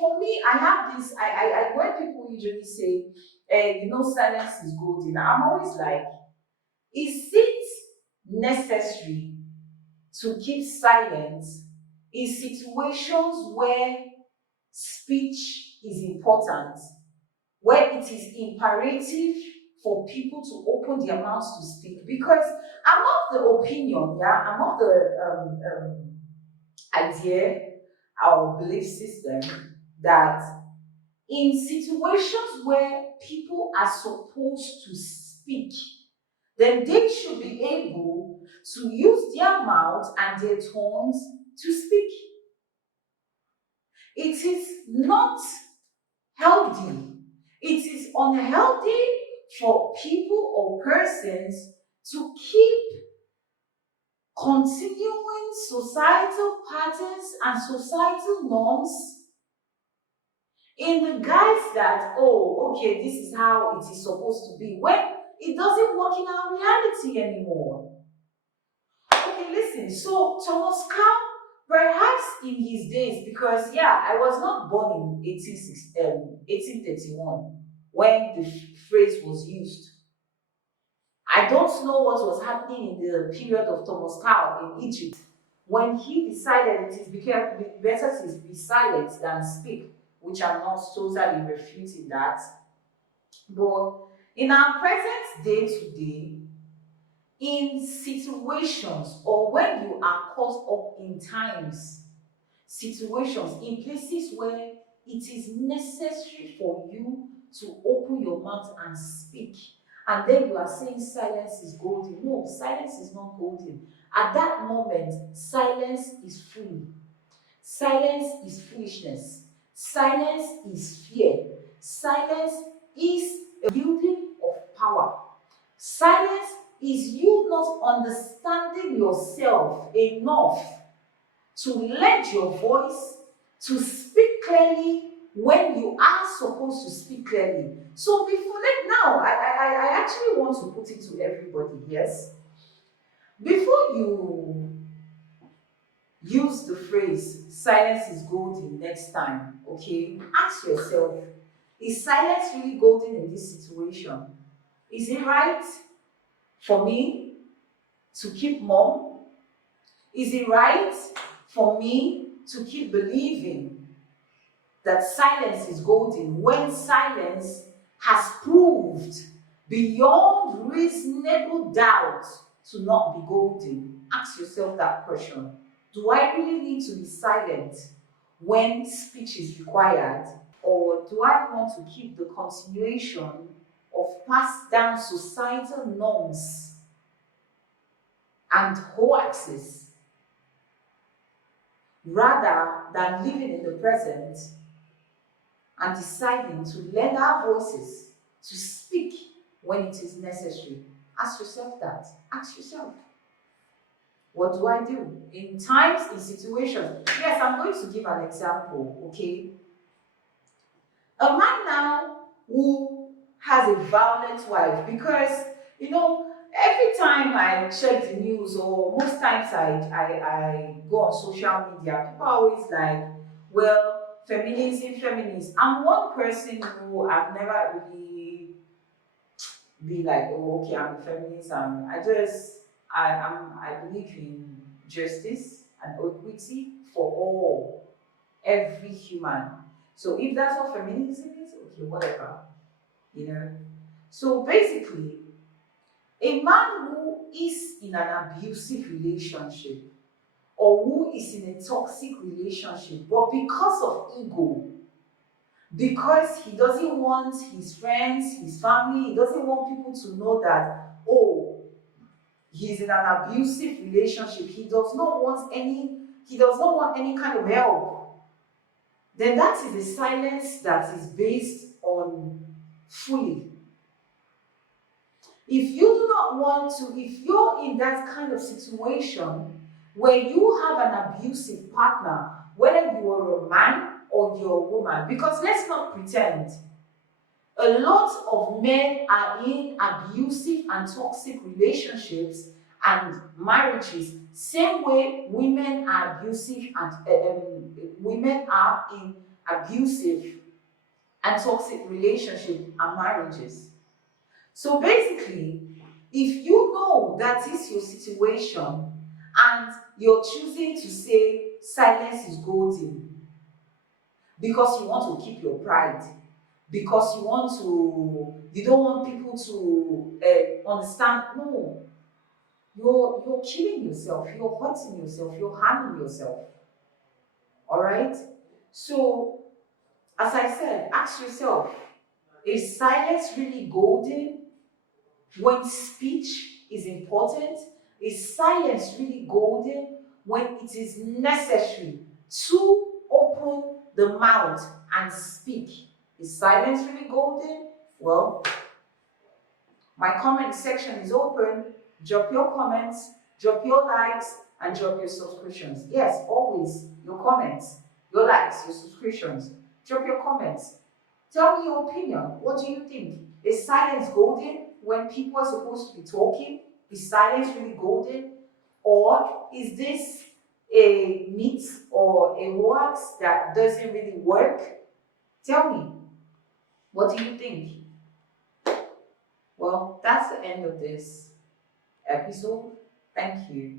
for me, I have this. When people usually say, silence is golden, I'm always like, is it necessary to keep silent in situations where speech is important, where it is imperative for people to open their mouths to speak? Because I'm of the opinion, yeah, I'm of the idea or belief system that in situations where people are supposed to speak, then they should be able to use their mouth and their tongues to speak. It is not healthy. It is unhealthy for people or persons to keep continuing societal patterns and societal norms in the guise that, oh, okay, this is how it is supposed to be, when it doesn't work in our reality anymore. Okay, listen, so Thomas Carr, perhaps in his days, because yeah, I was not born in 1831 when the phrase was used. I don't know what was happening in the period of Thomas Carr in Egypt when he decided it is better to be silent than speak, which I'm not totally refuting that. But in our present day today, in situations or when you are caught up in times, situations, in places where it is necessary for you to open your mouth and speak, and then you are saying silence is golden. No, silence is not golden. At that moment, silence is fool. Silence is foolishness. Silence is fear. Silence is a building of power. Silence is you not understanding yourself enough to lend your voice, to speak clearly when you are supposed to speak clearly. So before now, I actually want to put it to everybody, yes? Before you use the phrase silence is golden next time, okay? Ask yourself, is silence really golden in this situation? Is it right for me to keep mum? Is it right for me to keep believing that silence is golden when silence has proved beyond reasonable doubt to not be golden? Ask yourself that question. Do I really need to be silent when speech is required? Or do I want to keep the continuation of passed down societal norms and hoaxes rather than living in the present and deciding to lend our voices to speak when it is necessary? Ask yourself that. Ask yourself, what do I do in times, in situations? Yes, I'm going to give an example, okay? A man now who has a violent wife, because every time I check the news, or most times I go on social media, people are always like, well, feminism, feminist. I'm one person who I've never really been like, oh, okay, I'm a feminist. I believe in justice and equity for all, every human. So if that's what feminism is, okay, whatever, you know. So basically, a man who is in an abusive relationship or who is in a toxic relationship, but because of ego, because he doesn't want his friends, his family, he doesn't want people to know that, oh, he's in an abusive relationship, he does not want any kind of help, then that is a silence that is based on fully. If you do not want to, if you're in that kind of situation where you have an abusive partner, whether you are a man or you're a woman, because let's not pretend, a lot of men are in abusive and toxic relationships and marriages, same way women are abusive and women are in abusive, and toxic relationship and marriages. So basically, if you know that is your situation and you're choosing to say silence is golden because you want to keep your pride, because you don't want people to understand, no, you're killing yourself, you're hurting yourself, you're harming yourself. All right? So, as I said, ask yourself, is silence really golden when speech is important? Is silence really golden when it is necessary to open the mouth and speak? Is silence really golden? Well, my comment section is open. Drop your comments, drop your likes, and drop your subscriptions. Yes, always your comments, your likes, your subscriptions. Drop your comments. Tell me your opinion. What do you think? Is silence golden when people are supposed to be talking? Is silence really golden? Or is this a myth or a hoax that doesn't really work? Tell me. What do you think? Well, that's the end of this episode. Thank you.